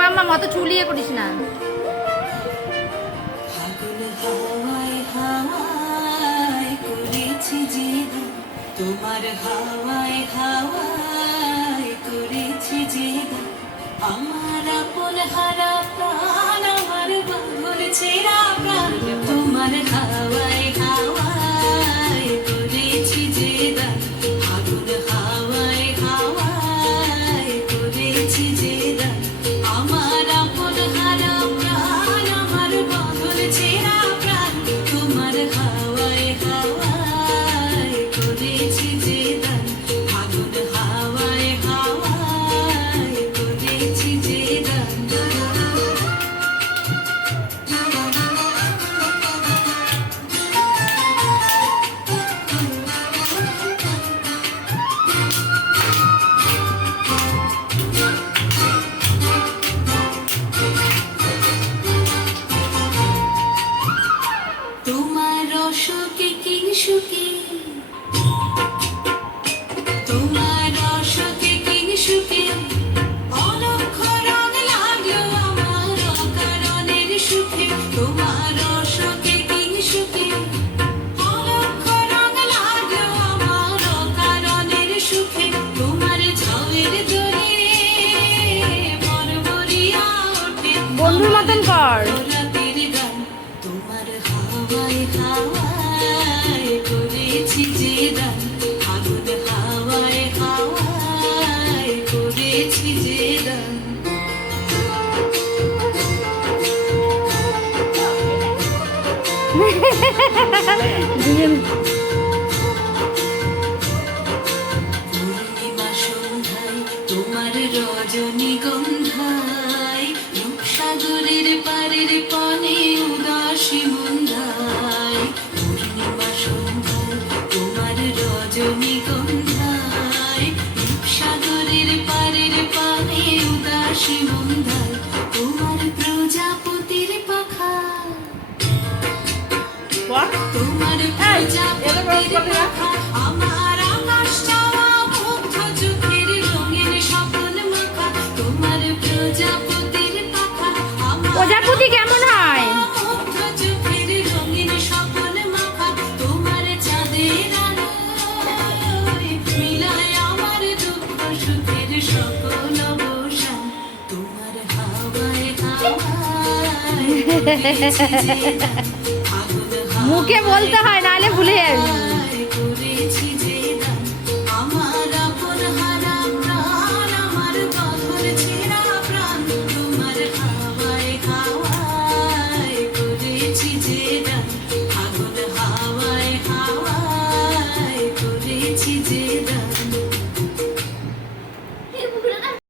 মাম্মা মত চুলিয়ে করিস না। তোমার হাওয়ায় হাওয়ায় করেছি যে আমার আপন হারা প্রাণ আমার বাঁধন ছেঁড়া প্রাণ তোমার হাওয়ায় হাওয়ায় করেছি যে আগুন হাওয়ায় হাওয়ায় করেছি যে আমার আপন হারা প্রাণ আমার বাঁধন ছেঁড়া প্রাণ তোমার হাওয়ায় হাওয়ায় করেছি যে আগুন হাওয়ায় হাওয়ায় করেছি যে তোমার অসুখে কি সুখী তোমার অসুখে কি সুখী অলক্ষ রং লাগলো আমার অকারণের সুখে তোমার অসুখে কি সুখী অলক্ষ রং লাগলো আমার অকারণের সুখে তোমার ঝাউয়ের দোলে বরবরিয়া ওঠে বন্ধুর মতন কর। রাতের গান তোমার হাওয়ায় হাওয়ায় করেছি যে দান আগুন হাওয়ায় হাওয়ায় করেছি যে দান পূর্ণিমা সন্ধ্যায় তোমার রজনীগন্ধায় রূপসাগরের পারের পানে উদাসী মন্ধায় পূর্ণিমা সন্ধ্যায় তোমার রজনীগন্ধায় রূপসাগরের পারের পানে উদাসী মন্ধায় তোমার প্রজাপতির পাখা তোমার প্রজাপতির পাখা আমার আকাশ চাওয়া মুগ্ধ চোখের রঙিন স্বপ্ন মাখা তোমার প্রজাপতির পাখা আমার প্রজাপতি কেমন হয়? মুগ্ধ চোখের রঙিন স্বপ্ন মাখা তোমার চাঁদের আলোয় মিলায় আমার দুঃখ সুখের সকল অবসান তোমার হাওয়ায় হাওয়ায় করেছি যে আগুন মুখে বলতে হয়, নাহলে ভুলে যাবি।